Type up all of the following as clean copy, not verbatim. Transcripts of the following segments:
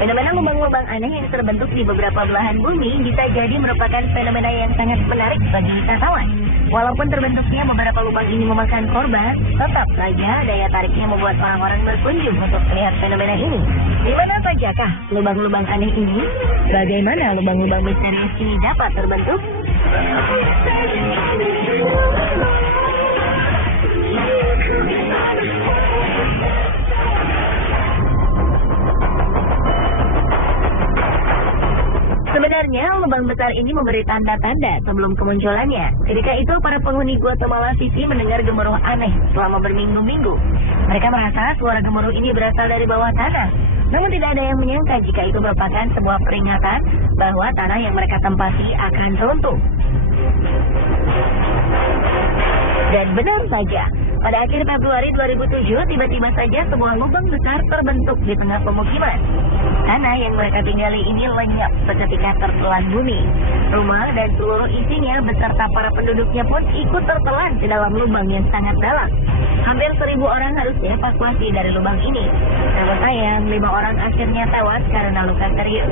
Fenomena lubang-lubang aneh yang terbentuk di beberapa belahan bumi bisa jadi merupakan fenomena yang sangat menarik bagi wisatawan. Walaupun terbentuknya beberapa lubang ini memakan korban, tetap saja daya tariknya membuat orang-orang berkunjung untuk melihat fenomena ini. Di mana sajakah lubang-lubang aneh ini? Bagaimana lubang-lubang misterius ini dapat terbentuk? Sebenarnya, lubang besar ini memberi tanda-tanda sebelum kemunculannya. Ketika itu, para penghuni Guatemala City mendengar gemuruh aneh selama berminggu-minggu. Mereka merasa suara gemuruh ini berasal dari bawah tanah. Namun tidak ada yang menyangka jika itu merupakan sebuah peringatan bahwa tanah yang mereka tempati akan runtuh. Dan benar saja, pada akhir Februari 2007, tiba-tiba saja sebuah lubang besar terbentuk di tengah pemukiman. Tanah yang mereka tinggali ini lenyap seketika tertelan bumi. Rumah dan seluruh isinya beserta para penduduknya pun ikut tertelan ke dalam lubang yang sangat dalam. Hampir 1.000 orang harus dievakuasi dari lubang ini. Namun sayang, 5 orang akhirnya tewas karena luka serius.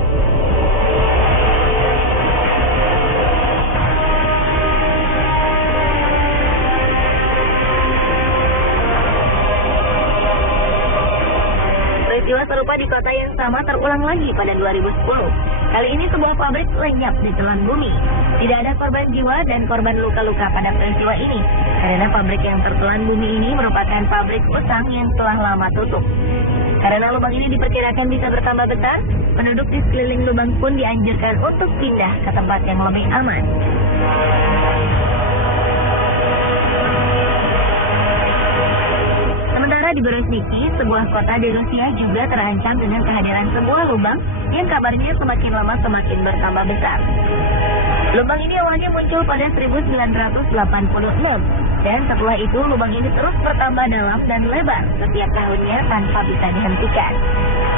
Peristiwa serupa di kota yang sama terulang lagi pada 2010. Kali ini sebuah pabrik lenyap di telan bumi. Tidak ada korban jiwa dan korban luka-luka pada peristiwa ini, karena pabrik yang tertelan bumi ini merupakan pabrik utang yang telah lama tutup. Karena lubang ini diperkirakan bisa bertambah besar, penduduk di sekeliling lubang pun dianjurkan untuk pindah ke tempat yang lebih aman. Di Berezhniki, sebuah kota di Rusia juga terancam dengan kehadiran sebuah lubang yang kabarnya semakin lama semakin bertambah besar. Lubang ini awalnya muncul pada 1986, dan setelah itu lubang ini terus bertambah dalam dan lebar setiap tahunnya tanpa bisa dihentikan.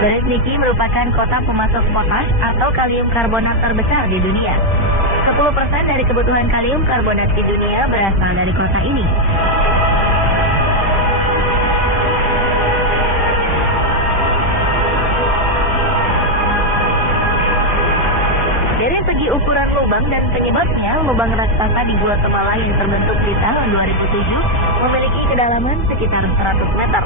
Berezhniki merupakan kota pemasok potas atau kalium karbonat terbesar di dunia. 10% dari kebutuhan kalium karbonat di dunia berasal dari kota ini. Dari segi ukuran lubang dan penyebabnya, lubang raksasa di Guatemala yang terbentuk di tahun 2007 memiliki kedalaman sekitar 100 meter.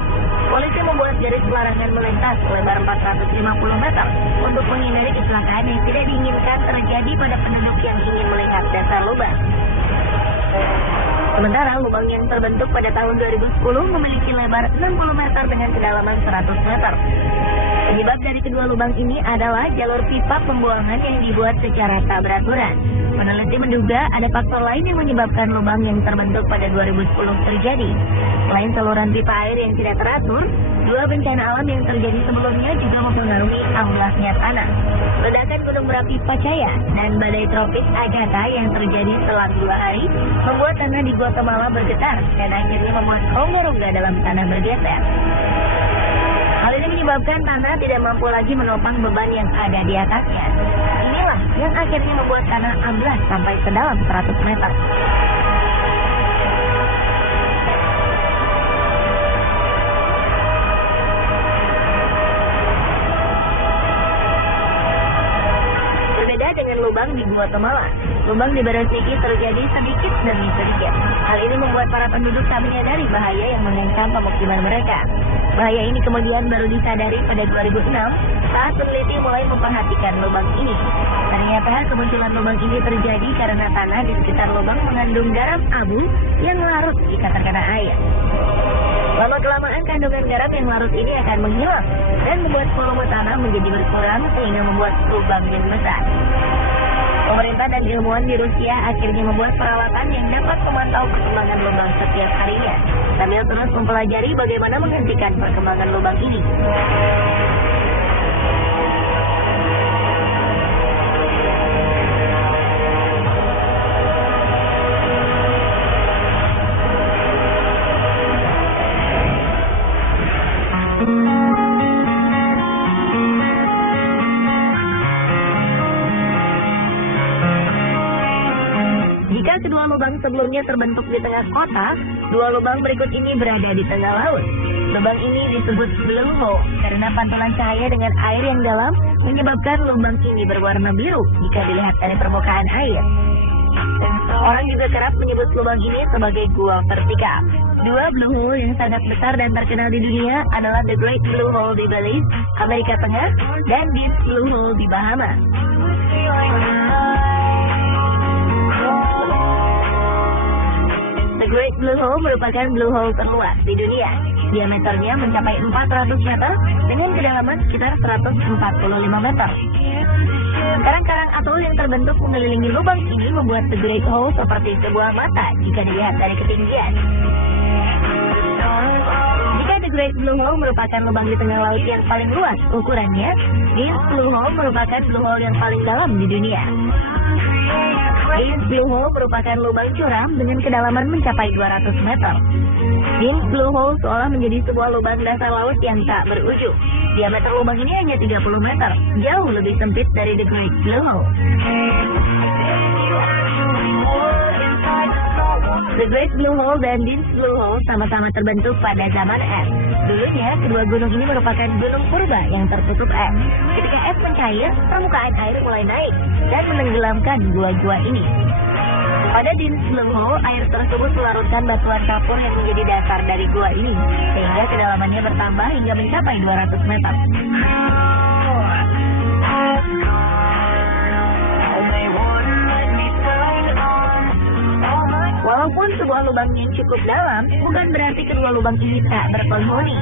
Polisi membuat garis pelarangan melintas lebar 450 meter untuk menghindari kecelakaan yang tidak diinginkan terjadi pada penduduk yang ingin melihat dasar lubang. Sementara lubang yang terbentuk pada tahun 2010 memiliki lebar 60 meter dengan kedalaman 100 meter. Penyebab dari kedua lubang ini adalah jalur pipa pembuangan yang dibuat secara tak beraturan. Peneliti menduga ada faktor lain yang menyebabkan lubang yang terbentuk pada 2010 terjadi. Selain saluran pipa air yang tidak teratur, dua bencana alam yang terjadi sebelumnya juga mempengaruhi amblasnya tanah. Ledakan gunung berapi Pacaya dan badai tropis Agatha yang terjadi selang 2 hari membuat tanah di Guatemala bergetar dan akhirnya membuat rongga-rongga dalam tanah bergeser. Hal ini menyebabkan tanah tidak mampu lagi menopang beban yang ada di atasnya. Inilah yang akhirnya membuat tanah amblas sampai sedalam 100 meter. Berbeda dengan lubang di Guatemala, lubang di Berezhniki terjadi sedikit demi sedikit. Hal ini membuat para penduduk tak menyadari bahaya yang mengancam pemukiman mereka. Bahaya ini kemudian baru disadari pada 2006 saat peneliti mulai memperhatikan lubang ini. Ternyata kemunculan lubang ini terjadi karena tanah di sekitar lubang mengandung garam abu yang larut jika terkena air. Lama-kelamaan kandungan garam yang larut ini akan menghilang dan membuat volume tanah menjadi berkurang sehingga membuat lubang yang besar. Pemerintah dan ilmuwan di Rusia akhirnya membuat peralatan yang dapat memantau perkembangan lubang setiap harinya, sambil terus mempelajari bagaimana menghentikan perkembangan lubang ini. Kedua lubang sebelumnya terbentuk di tengah kota, dua lubang berikut ini berada di tengah laut. Lubang ini disebut blue hole karena pantulan cahaya dengan air yang dalam menyebabkan lubang ini berwarna biru jika dilihat dari permukaan air. Orang juga kerap menyebut lubang ini sebagai gua vertikal. Dua blue hole yang sangat besar dan terkenal di dunia adalah The Great Blue Hole di Belize, Amerika Tengah, dan Deep Blue Hole di Bahama. The Great Blue Hole merupakan blue hole terluas di dunia. Diameternya mencapai 400 meter dengan kedalaman sekitar 145 meter. Karang-karang atol yang terbentuk mengelilingi lubang ini membuat The Great Hole seperti sebuah mata jika dilihat dari ketinggian. Jika The Great Blue Hole merupakan lubang di tengah laut yang paling luas ukurannya, Deep Blue Hole merupakan blue hole yang paling dalam di dunia. Deep Blue Hole merupakan lubang curam dengan kedalaman mencapai 200 meter. Deep Blue Hole seolah menjadi sebuah lubang dasar laut yang tak berujung. Diameter lubang ini hanya 30 meter, jauh lebih sempit dari The Great Blue Hole. The Great Blue Hole dan Deep Blue Hole sama-sama terbentuk pada zaman es. Dulunya, kedua gunung ini merupakan gunung purba yang tertutup es. Ketika es mencair, permukaan air mulai naik dan menenggelamkan gua-gua ini. Pada Deep Blue Hole, air tersebut melarutkan batuan kapur yang menjadi dasar dari gua ini, sehingga kedalamannya bertambah hingga mencapai 200 meter. Walaupun sebuah lubang yang cukup dalam, bukan berarti kedua lubang ini tak berpenghuni.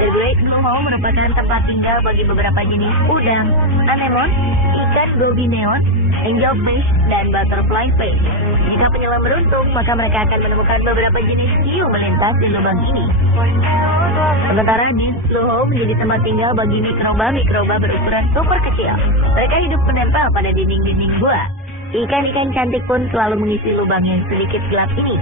The Great Blue Hole merupakan tempat tinggal bagi beberapa jenis udang, anemon, ikan gobi neon, angelfish, dan butterfly fish. Jika penyelam beruntung, maka mereka akan menemukan beberapa jenis hiu melintas di lubang ini. Sementara Deep Blue Hole menjadi tempat tinggal bagi mikroba-mikroba berukuran super kecil. Mereka hidup menempel pada dinding-dinding gua. Ikan-ikan cantik pun selalu mengisi lubang yang sedikit gelap ini.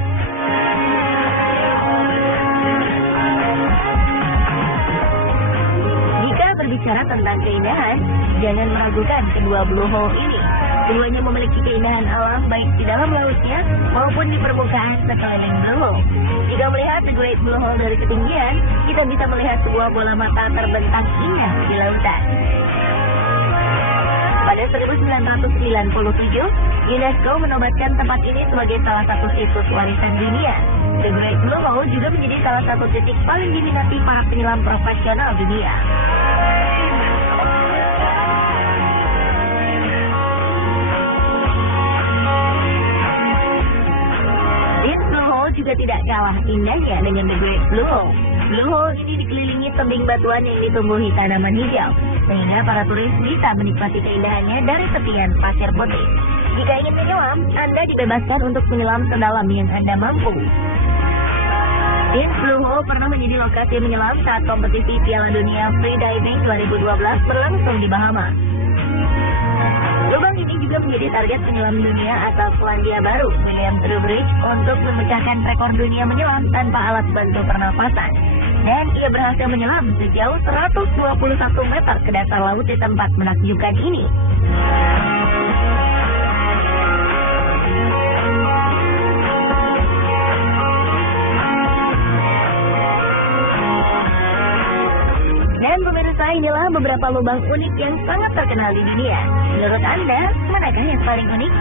Jika berbicara tentang keindahan, jangan meragukan kedua blue hole ini. Keduanya memiliki keindahan alam baik di dalam lautnya maupun di permukaan sekeliling blue hole. Jika melihat The Great Blue Hole dari ketinggian, kita bisa melihat sebuah bola mata terbentang indah di lautan. Pada 1997, UNESCO menobatkan tempat ini sebagai salah satu situs warisan dunia. The Great Blue Hole juga menjadi salah satu titik paling diminati para penyelam profesional dunia. Deep Blue Hole juga tidak kalah indahnya dengan The Great Blue Hole. Blue Hole ini dikelilingi tebing batuan yang ditumbuhi tanaman hijau, sehingga para turis bisa menikmati keindahannya dari tepian pasir putih. Jika ingin menyelam, Anda dibebaskan untuk menyelam sedalam yang Anda mampu. Deep Blue Hole pernah menjadi lokasi menyelam saat kompetisi Piala Dunia Freediving 2012 berlangsung di Bahama. Lubang ini juga menjadi target penyelam dunia asal Selandia Baru, William Trowbridge, untuk memecahkan rekor dunia menyelam tanpa alat bantu pernapasan. Dan ia berhasil menyelam sejauh 121 meter ke dasar laut di tempat menakjubkan ini. Dan pemirsa, inilah beberapa lubang unik yang sangat terkenal di dunia. Menurut Anda, manakah yang paling unik?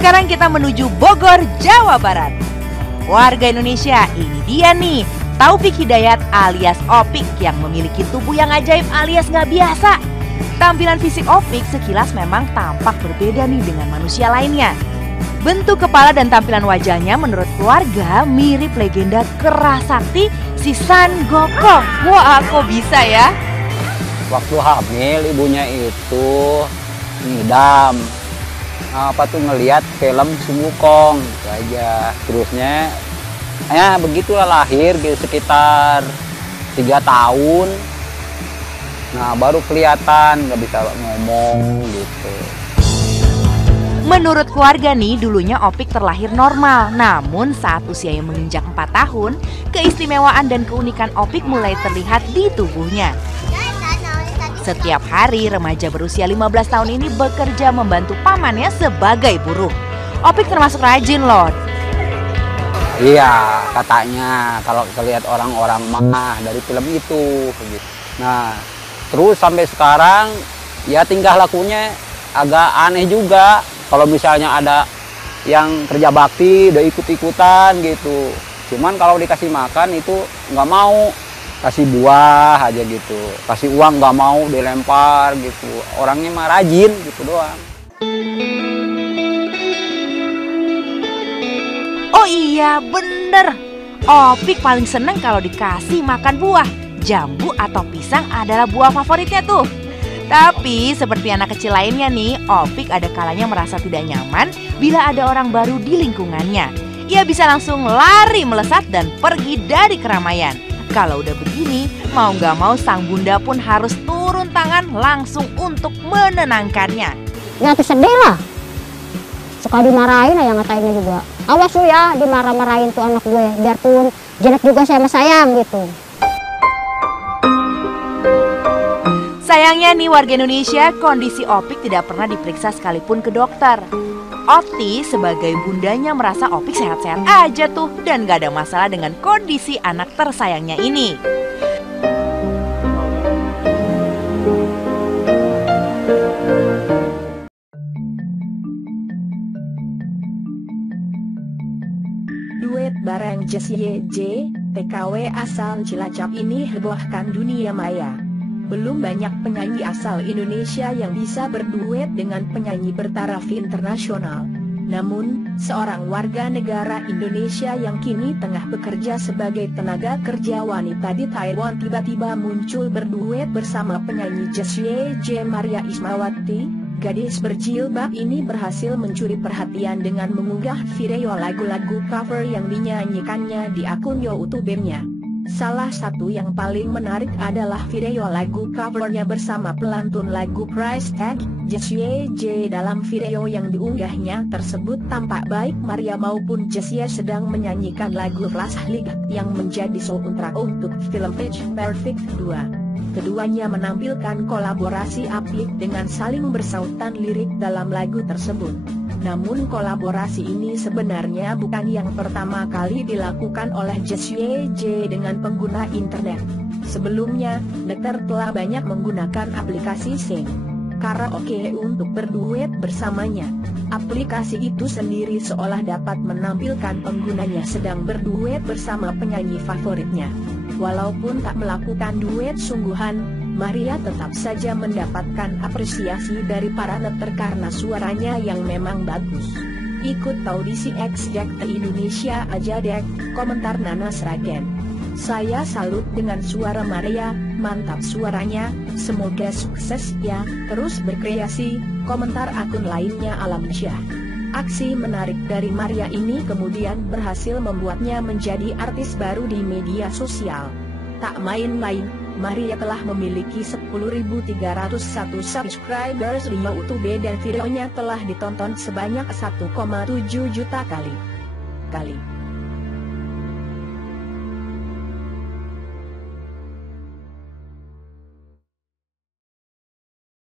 Sekarang kita menuju Bogor, Jawa Barat. Warga Indonesia, ini dia nih, Taufik Hidayat alias Opik yang memiliki tubuh yang ajaib alias nggak biasa. Tampilan fisik Opik sekilas memang tampak berbeda nih dengan manusia lainnya. Bentuk kepala dan tampilan wajahnya menurut keluarga mirip legenda Kerasakti si San Gokong. Wah, kok bisa ya? Waktu hamil ibunya itu ngidam. Ngelihat film Sun Wukong gitu aja. Terusnya ya begitulah lahir gitu, sekitar 3 tahun. Nah baru kelihatan nggak bisa ngomong gitu. Menurut keluarga nih, dulunya Opik terlahir normal. Namun saat usianya menginjak 4 tahun, keistimewaan dan keunikan Opik mulai terlihat di tubuhnya. Setiap hari remaja berusia 15 tahun ini bekerja membantu pamannya sebagai buruh. Opik termasuk rajin loh. Iya katanya kalau lihat orang-orang mah dari film itu. Nah terus sampai sekarang ya tingkah lakunya agak aneh juga. Kalau misalnya ada yang kerja bakti udah ikut-ikutan gitu. Cuman kalau dikasih makan itu nggak mau. Kasih buah aja gitu, kasih uang nggak mau, dilempar gitu. Orangnya mah rajin gitu doang. Oh iya bener, Opik paling seneng kalau dikasih makan buah. Jambu atau pisang adalah buah favoritnya tuh. Tapi seperti anak kecil lainnya nih, Opik ada kalanya merasa tidak nyaman bila ada orang baru di lingkungannya. Ia bisa langsung lari melesat dan pergi dari keramaian. Kalau udah begini, mau gak mau sang bunda pun harus turun tangan langsung untuk menenangkannya. Ya tuh sedih lah. Suka dimarahin ya ngatainnya juga. Awas lu ya dimarah-marahin tuh anak gue. Biarpun jelek juga sama sayang gitu. Sayangnya nih warga Indonesia, kondisi Opik tidak pernah diperiksa sekalipun ke dokter. Oti sebagai bundanya merasa Opik sehat-sehat aja tuh dan gak ada masalah dengan kondisi anak tersayangnya ini. Duet bareng Jessie J, TKW asal Cilacap ini hebohkan dunia maya. Belum banyak penyanyi asal Indonesia yang bisa berduet dengan penyanyi bertaraf internasional. Namun, seorang warga negara Indonesia yang kini tengah bekerja sebagai tenaga kerja wanita di Taiwan tiba-tiba muncul berduet bersama penyanyi Jessie J. Maria Ismawati. Gadis berjilbab ini berhasil mencuri perhatian dengan mengunggah video lagu-lagu cover yang dinyanyikannya di akun YouTube-nya. Salah satu yang paling menarik adalah video lagu covernya bersama pelantun lagu Price Tag, Jessie J. Dalam video yang diunggahnya tersebut tampak baik Maria maupun Jessie sedang menyanyikan lagu Flashlight yang menjadi soundtrack untuk film Pitch Perfect 2. Keduanya menampilkan kolaborasi apik dengan saling bersautan lirik dalam lagu tersebut. Namun kolaborasi ini sebenarnya bukan yang pertama kali dilakukan oleh Jessie J dengan pengguna internet. Sebelumnya, Nektar telah banyak menggunakan aplikasi Sing Karaoke untuk berduet bersamanya. Aplikasi itu sendiri seolah dapat menampilkan penggunanya sedang berduet bersama penyanyi favoritnya. Walaupun tak melakukan duet sungguhan, Maria tetap saja mendapatkan apresiasi dari para netter karena suaranya yang memang bagus. Ikut audisi X Jack Indonesia aja dek, komentar Nana Sragen. Saya salut dengan suara Maria, mantap suaranya, semoga sukses ya, terus berkreasi, komentar akun lainnya Alamsyah. Aksi menarik dari Maria ini kemudian berhasil membuatnya menjadi artis baru di media sosial. Tak main-main, Maria telah memiliki 10.301 subscribers di YouTube dan videonya telah ditonton sebanyak 1,7 juta kali.